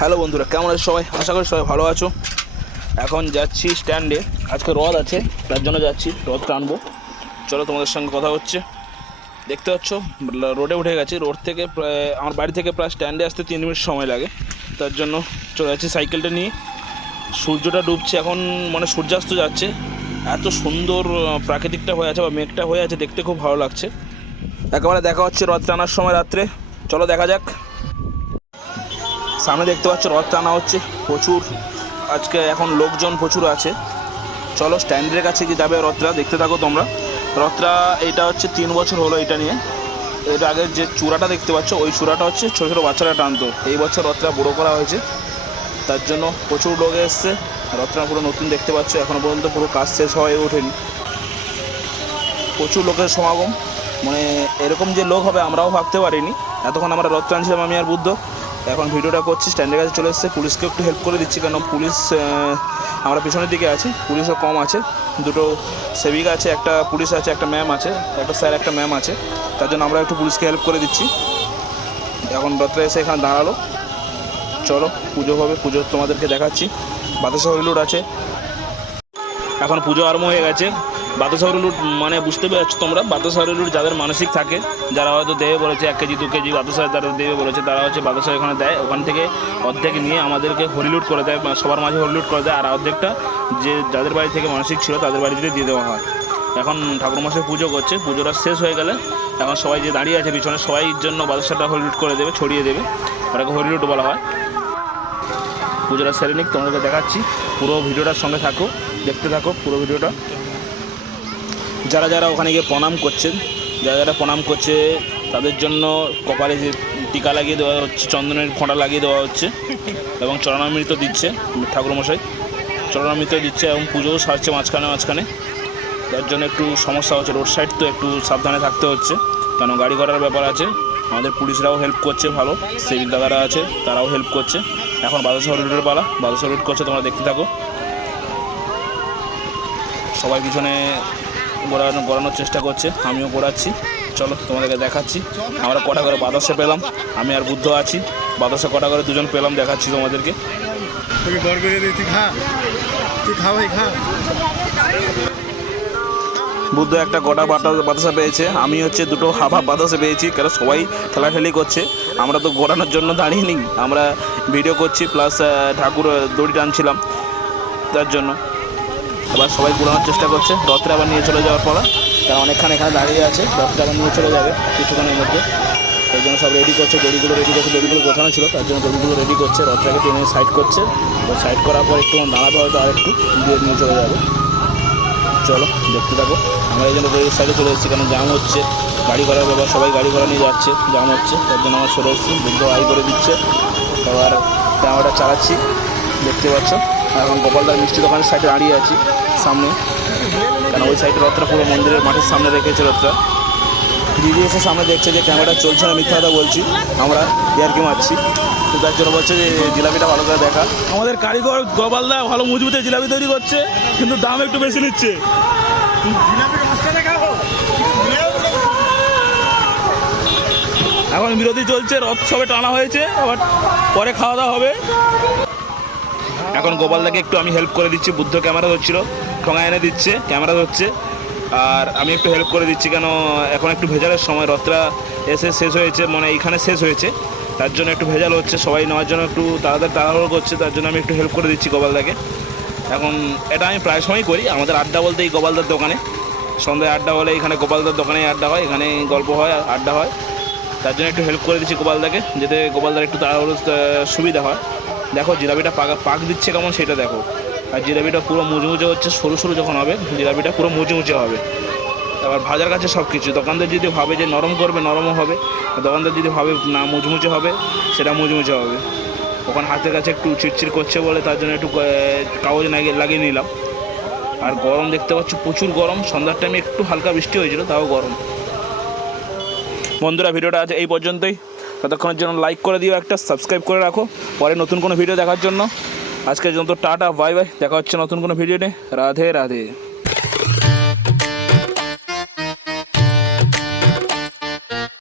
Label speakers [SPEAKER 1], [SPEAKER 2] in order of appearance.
[SPEAKER 1] Hello বন্ধুরা, কেমন আছো সবাই? আশা করি সবাই ভালো আছো। এখন যাচ্ছি স্ট্যান্ডে আজকে রথ আছে, তার জন্য যাচ্ছি রথ টানবো চলো তোমাদের সঙ্গে কথা হচ্ছে। দেখতে পাচ্ছ, রোডে উঠে গেছি। রোড থেকে প্রায়, আমার বাড়ি থেকে প্রায় স্ট্যান্ডে আসতে তিন মিনিট সময় লাগে। তার জন্য চলে যাচ্ছি সাইকেলটা নিয়ে। সূর্যটা ডুবছে এখন মানে সূর্যাস্ত যাচ্ছে। এত সুন্দর প্রাকৃতিকটা হয়ে আছে বা মেঘটা হয়ে আছে, দেখতে খুব ভালো লাগছে। একেবারে দেখা হচ্ছে রথ টানার সময় রাত্রে। চলো দেখা যাক। সামনে দেখতে পাচ্ছ রথ টানা হচ্ছে, প্রচুর। আজকে এখন লোকজন প্রচুর আছে। চলো স্ট্যান্ডের কাছে কি যাবে রথটা দেখতে থাকো তোমরা। রথটা এটা হচ্ছে তিন বছর হলো এটা নিয়ে। এর আগের যে চূড়াটা দেখতে পাচ্ছ, ওই চূড়াটা হচ্ছে ছোটো ছোটো বাচ্চারা টানতো। এই বছর রথটা বড়ো করা হয়েছে। তার জন্য প্রচুর লোক এসছে। রথটা পুরো নতুন দেখতে পাচ্ছ এখনও পর্যন্ত পুরো কাজ শেষ হয়ে ওঠেনি। প্রচুর লোকের সমাগম। মানে এরকম যে লোক হবে আমরাও ভাবতে পারিনি। এতক্ষণ আমরা রথ টানছিলাম আমি আর বুদ্ধ। এখন ভিডিওটা করছি স্ট্যান্ডের কাছে চলে এসেছে পুলিশকে একটু হেল্প করে দিচ্ছি, কারণ পুলিশ আমরা পিছনের দিকে আছি, পুলিশও কম আছে, দুটো সেবিকা আছে, একটা পুলিশ আছে, একটা ম্যাম আছে, একটা স্যার একটা ম্যাম আছে, তার জন্য আমরা একটু পুলিশকে হেল্প করে দিচ্ছি। এখন রথটা এসে এখানে দাঁড়াল, চলো, পুজো হবে, পুজো তোমাদেরকে দেখাচ্ছি, বাতাসা হরিলুট আছে। এখন পুজো আরম্ভ হয়ে গেছে। বাতাসা হরিলুট মানে বুঝতে পারছ তোমরা বাতাসা হরিলুট যাদের মানসিক থাকে, যারা হয়তো দেবে বলেছে এক কেজি, দু কেজি বাতাসা তারা দেবে বলেছে, তারা হচ্ছে বাতাসা এখানে দেয়। ওখান থেকে অর্ধেক নিয়ে আমাদেরকে হরিলুট করে দেয় সবার মাঝে হরিলুট করে দেয়, আর অর্ধেকটা যে যাদের বাড়ি থেকে মানসিক ছিল, তাদের বাড়িতে দিয়ে দেওয়া হয়। এখন ঠাকুরমশাই পুজো করছে, পুজোটা শেষ হয়ে গেলে এখন সবাই যে দাঁড়িয়ে আছে পিছনে, সবাই জন্য বাতাসাটা হরিলুট করে দেবে, ছড়িয়ে দেবে। ওটাকে হরিলুট বলা হয়। পুজোটা সেরে নিক, তোমাদেরকে দেখাচ্ছি। পুরো ভিডিওটার সঙ্গে থাকো, দেখতে থাকো পুরো ভিডিওটা। যারা যারা ওখানে গিয়ে প্রণাম করছেন, যারা যারা প্রণাম করছে, তাদের জন্য কপালে টিকা লাগিয়ে দেওয়া হচ্ছে, চন্দনের ফোঁটা লাগিয়ে দেওয়া হচ্ছে এবং চরণামৃত দিচ্ছে ঠাকুরমশাই। চরণামৃত দিচ্ছে এবং পুজোও সারছে মাঝখানে মাঝখানে। তার জন্য একটু সমস্যা হচ্ছে, রোড সাইড তো একটু সাবধানে থাকতে হচ্ছে। কেন গাড়ি ঘোড়ার ব্যাপার আছে, আমাদের পুলিশরাও হেল্প করছে ভালো সিভিক দাদারা আছে, তারাও হেল্প করছে। এখন বাতাসা রুটের পালা বাতাসা রুট করছে, তোমরা দেখতে থাকো। সবাই পিছনে গোড়ানো গড়ানোর চেষ্টা করছে। আমিও গড়াচ্ছি। চলো তোমাদেরকে দেখাচ্ছি। আমরা কটা করে বাতাসে পেলাম। আমি আর বুদ্ধ আছি। বাতাসে কটা করে দুজন পেলাম দেখাচ্ছি তোমাদেরকে। বুদ্ধ একটা গোটা বাটা বাতাসা পেয়েছে। আমি হচ্ছে দুটো হাফ হাফ বাতাসা পেয়েছি। কারণ সবাই ঠেলাঠেলি করছে। আমরা তো ঘোরানোর জন্য দাঁড়িয়ে নিই। আমরা ভিডিও করছি প্লাস ঠাকুর দড়ি টানছিলাম। তার জন্য। এবার সবাই ঘোরানোর চেষ্টা করছে। রথটা আবার নিয়ে চলে যাওয়ার পর তারা অনেকক্ষণ এখানে দাঁড়িয়ে আছে। রথটা আবার নিয়ে চলে যাবে কিছুক্ষণের মধ্যে। এই জন্য সব রেডি করছে। দড়িগুলো রেডি করছে। দড়িগুলো গোছানো ছিল। তার জন্য দড়িগুলো রেডি করছে। রথটাকে টেনে সাইড করছে। সাইড করার পর একটু দাঁড়াবে হয়তো আর একটু দিয়ে নিয়ে চলে যাবে। চলো, দেখতে থাকো। আমরা এই জন্য রোডের সাইডে চলে এসেছি। কারণ জাম হচ্ছে। গাড়ি ঘোড়ার ব্যাপার। সবাই গাড়ি ঘোড়া নিয়ে যাচ্ছে। জাম হচ্ছে। তার জন্য আমার সরে এসেছি। বৃদ্ধ আই করে দিচ্ছে। এবার ক্যামেরাটা চালাচ্ছি। দেখতে পাচ্ছ? এখন গোপালদার মিষ্টি দোকানের সাইডে দাঁড়িয়ে আছি, সামনে। কেন ওই সাইডে রথটা পুরো মন্দিরের মাঠের সামনে রেখেছে রথটা। দিদি এসে সামনে দেখছে যে ক্যামেরা চলছে না, মিথ্যা কথা বলছি। আমরা ইয়ারকি মারছি। তো তার জন্য বলছে যে, জিলাপিটা ভালো করে দেখা। আমাদের কারিগর গোপালদা ভালো মজবুতে জিলাপি তৈরি করছে, কিন্তু দাম একটু বেশি নিচ্ছে। এখন বিরতি চলছে, রথ সবে টানা হয়েছে আবার পরে খাওয়া দাওয়া হবে। এখন গোপালদাকে একটু আমি হেল্প করে দিচ্ছি, বুদ্ধ ক্যামেরা ধরছিল, ঠোঙা এনে দিচ্ছে ক্যামেরা ধরছে, আর আমি একটু হেল্প করে দিচ্ছি কেন, এখন একটু ভেজালের সময়, রথটা এসে শেষ হয়েছে মানে এইখানে শেষ হয়েছে, তার জন্য একটু ভেজাল হচ্ছে, সবাই নেওয়ার জন্য একটু তাড়াতাড়ি তাড়াহুড়ো করছে, তার জন্য আমি একটু হেল্প করে দিচ্ছি গোপালদাকে। এখন এটা আমি প্রায় সময়ই করি, আমাদের আড্ডা বলতে এই গোপালদার দোকানে, সন্ধ্যায় আড্ডা হলে এখানে গোপালদার দোকানে আড্ডা হয়, এখানে গল্প হয়, আড্ডা হয়, তার জন্য একটু হেল্প করে দিচ্ছি গোপালদাকে, যাতে গোপালদার একটু তাড়াহুড়ো সুবিধা হয়। দেখো, জিলাপিটা পাক পাক দিচ্ছে কেমন সেটা দেখো। আর জিলাপিটা পুরো মুচমুচে হচ্ছে, সরু সরু যখন হবে, জিলাপিটা পুরো মুচমুচে হবে। আবার ভাজার কাছে সব কিছু দোকানদার যদি ভাবে যে নরম করবে, নরমও হবে। দোকানদার যদি ভাবে না মুচমুচে হবে, সেটা মুচমুচে হবে। ওখানে হাতের কাছে একটু চিটচিট করছে বলে তার জন্য একটু কাগজ লাগিয়ে লাগিয়ে নিলাম। আর গরম দেখতে পাচ্ছ, প্রচুর গরম। সন্ধ্যার টাইমে একটু হালকা বৃষ্টি হয়েছিল, তাও গরম। বন্ধুরা, ভিডিওটা আছে এই পর্যন্তই। ততক্ষণের জন্য লাইক করে দিও, একটা সাবস্ক্রাইব করে রাখো। পরে নতুন কোনো ভিডিও দেখার জন্য। আজকের জন্য টাটা বাই বাই দেখা হচ্ছে নতুন কোনো ভিডিও নিয়ে রাধে রাধে।